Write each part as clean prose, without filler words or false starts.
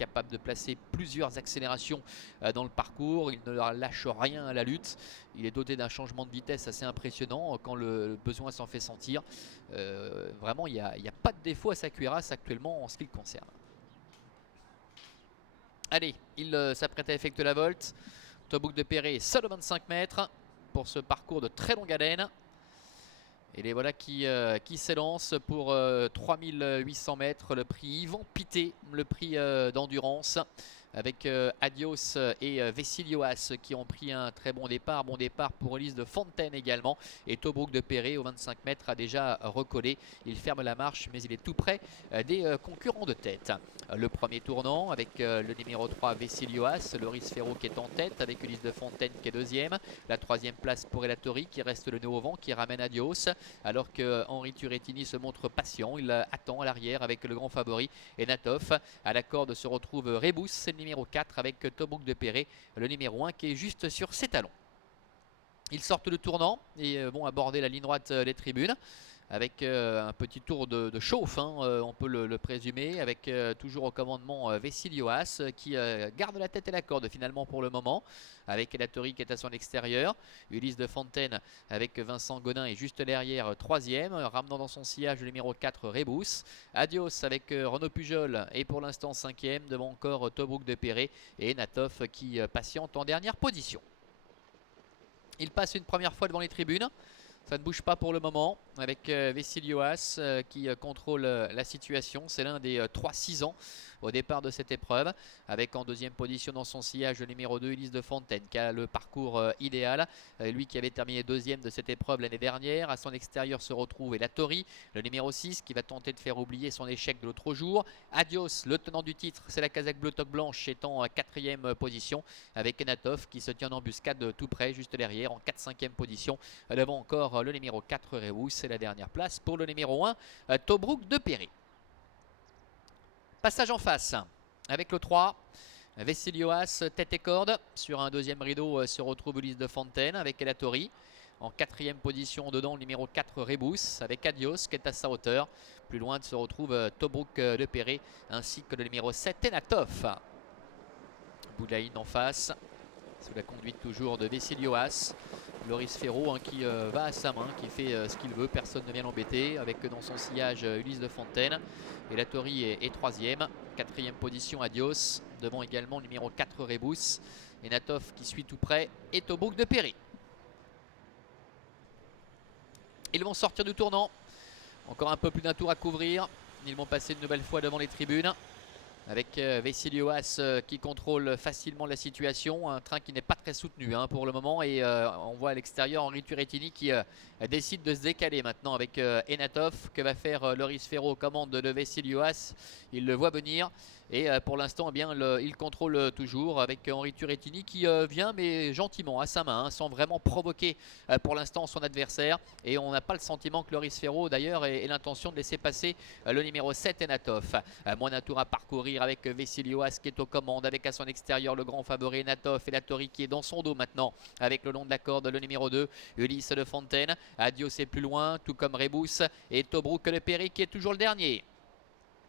capable de placer plusieurs accélérations dans le parcours. Il ne lâche rien à la lutte. Il est doté d'un changement de vitesse assez impressionnant quand le besoin s'en fait sentir. Vraiment, il n'y a pas de défaut à sa cuirasse actuellement en ce qui le concerne. Allez, il s'apprête à effectuer la volte. Tobrouk de Perret, seul 25 mètres pour ce parcours de très longue haleine. Et les voilà qui s'élancent pour 3800 mètres. Le prix Yvan Pité, le prix d'endurance. Avec Adios et Vessilioas qui ont pris un très bon départ. Bon départ pour Ulysse de Fontaine également. Et Tobrouk de Perret au 25 mètres a déjà recollé. Il ferme la marche mais il est tout près des concurrents de tête. Le premier tournant avec le numéro 3 Vessilioas, Loris Ferro qui est en tête avec Ulysse de Fontaine qui est deuxième. La troisième place pour Elatori qui reste le nez au vent, qui ramène Adios. Alors que Henri Turrettini se montre patient. Il attend à l'arrière avec le grand favori Enatov. À la corde se retrouve Rebous, c'est le numéro 4 avec Tobrouk de Perret, le numéro 1 qui est juste sur ses talons. Ils sortent le tournant et vont aborder la ligne droite des tribunes avec un petit tour de chauffe, hein, on peut le présumer, avec toujours au commandement Vessilioas qui garde la tête et la corde finalement pour le moment, avec Elatori qui est à son extérieur, Ulysse de Fontaine avec Vincent Godin et juste derrière troisième, ramenant dans son sillage le numéro 4 Rebous, Adios avec Renaud Pujol et pour l'instant cinquième, devant encore Tobrouk de Perret et Enatov qui patiente en dernière position. Il passe une première fois devant les tribunes. Ça ne bouge pas pour le moment avec Vessilioas qui contrôle la situation. C'est l'un des 3-6 ans au départ de cette épreuve. Avec en deuxième position dans son sillage le numéro 2 Ulysse de Fontaine qui a le parcours idéal. Lui qui avait terminé deuxième de cette épreuve l'année dernière. À son extérieur se retrouve Elatori, le numéro 6 qui va tenter de faire oublier son échec de l'autre jour. Adios, le tenant du titre, c'est la casaque bleu toque blanche étant en quatrième position. Avec Enatov qui se tient en embuscade tout près, juste derrière, en 4-5e position. Devant encore le numéro 4 Rebous, c'est la dernière place pour le numéro 1 Tobrouk de Perret. Passage en face avec le 3 Vessilioas, tête et corde. Sur un deuxième rideau se retrouve Ulysse de Fontaine avec Elatori. En quatrième position dedans le numéro 4 Rebous avec Adios qui est à sa hauteur. Plus loin se retrouve Tobrouk de Perret ainsi que le numéro 7 Enatov. Boudlaïne en face sous la conduite toujours de Vessilioas. Loris Ferro qui va à sa main, qui fait ce qu'il veut, personne ne vient l'embêter, avec dans son sillage Ulysse de Fontaine. Elatori est troisième, quatrième position Adios, devant également le numéro 4 Rebous, Enatov qui suit tout près et Tobrouk de Perret. Ils vont sortir du tournant, encore un peu plus d'un tour à couvrir, ils vont passer une nouvelle fois devant les tribunes. Avec Vessilioas qui contrôle facilement la situation, un train qui n'est pas très soutenu pour le moment et on voit à l'extérieur Henri Turrettini qui décide de se décaler maintenant avec Enatov. Que va faire Loris Ferro aux commandes de Vessilioas? Il le voit venir et pour l'instant eh bien, il contrôle toujours avec Henri Turrettini qui vient mais gentiment à sa main sans vraiment provoquer pour l'instant son adversaire, et on n'a pas le sentiment que Loris Ferro d'ailleurs ait l'intention de laisser passer le numéro 7 Enatov. Moins d'un tour à parcourir avec Vessilioas qui est aux commandes, avec à son extérieur le grand favori Enatov et Elatori qui est dans son dos maintenant avec le long de la corde le numéro 2 Ulysse de Fontaine. Adios est plus loin, tout comme Rebous, et Tobrouk de Perret qui est toujours le dernier.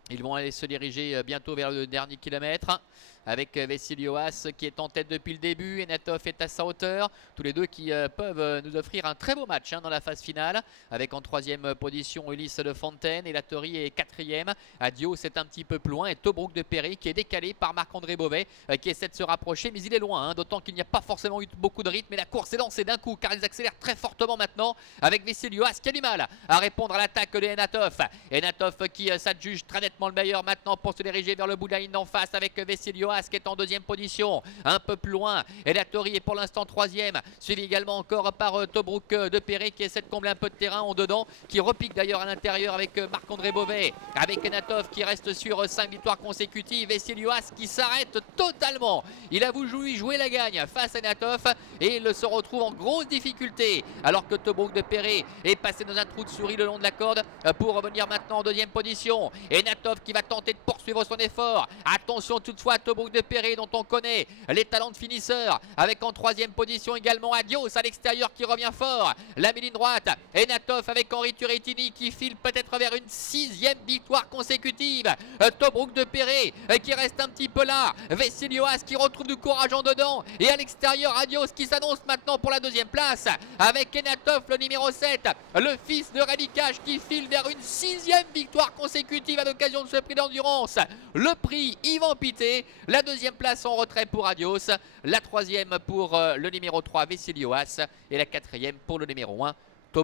Ils vont aller se diriger bientôt vers le dernier kilomètre avec Vessilioas qui est en tête depuis le début. Enatov est à sa hauteur. Tous les deux qui peuvent nous offrir un très beau match dans la phase finale. Avec en troisième position Ulysse de Fontaine. Elatori est quatrième. Adios c'est un petit peu plus loin. Et Tobrouk de Perret qui est décalé par Marc-André Beauvais qui essaie de se rapprocher. Mais il est loin, d'autant qu'il n'y a pas forcément eu beaucoup de rythme. Et la course est lancée d'un coup car ils accélèrent très fortement maintenant. Avec Vessilioas qui a du mal à répondre à l'attaque de Enatov. Enatov qui s'adjuge très nettement le meilleur maintenant pour se diriger vers le bout de la ligne d'en face avec Vessilioas qui est en deuxième position, un peu plus loin. Elatori est pour l'instant troisième, suivi également encore par Tobrouk de Perret qui essaie de combler un peu de terrain en dedans, qui repique d'ailleurs à l'intérieur avec Marc-André Beauvais, avec Enatov qui reste sur 5 victoires consécutives. Vessilioas qui s'arrête totalement, il a voulu jouer la gagne face à Enatov et il se retrouve en grosse difficulté, alors que Tobrouk de Perret est passé dans un trou de souris le long de la corde pour revenir maintenant en deuxième position. Enatov Enatov qui va tenter de poursuivre son effort. Attention toutefois à Tobruk de Perret dont on connaît les talents de finisseur. Avec en troisième position également Adios à l'extérieur qui revient fort. La ligne droite, Enatov avec Henri Turrettini qui file peut-être vers une 6e victoire consécutive. Tobruk de Perret qui reste un petit peu là. Vesselioas qui retrouve du courage en dedans. Et à l'extérieur, Adios qui s'annonce maintenant pour la 2e place. Avec Enatov, le numéro 7, le fils de Radicage qui file vers une 6e victoire consécutive à l'occasion de ce prix d'endurance. Le prix Yvan Pittet. La 2e place en retrait pour Adios. La 3e pour le numéro 3, Vesselioas. Et la 4e pour le numéro 1,